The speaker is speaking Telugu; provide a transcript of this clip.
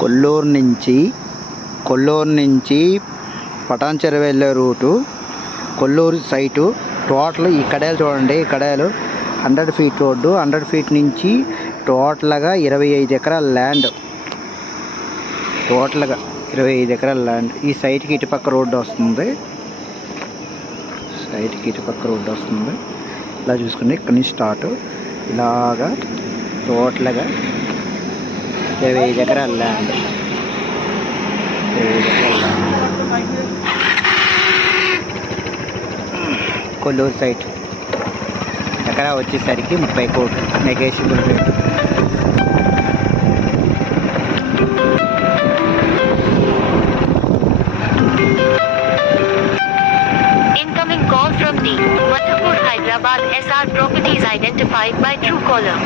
కొల్లూరు నుంచి పటాన్చెరు వెళ్ళే రూటు, కొల్లూరు సైటు టోటల్. ఈ కడాయాలు చూడండి, ఈ కడాయాలు 100 ఫీట్ రోడ్డు. 100 ఫీట్ నుంచి టోటల్గా 25 ఎకరాల ల్యాండ్. టోటల్గా 25 ఎకరాల ల్యాండ్. ఈ సైట్కి ఇటుపక్క రోడ్డు వస్తుంది. ఇలా చూసుకుంటే ఇక్కడ నుంచి స్టార్ట్ ఇలాగా టోటల్గా 25 ఎకరాల ల్యాండ్. కొల్లూరు సైట్ ఎకరా వచ్చేసరికి 30 కోట్లు negotiable rate. Incoming call from the Madhapur Hyderabad SR properties identified by Truecaller.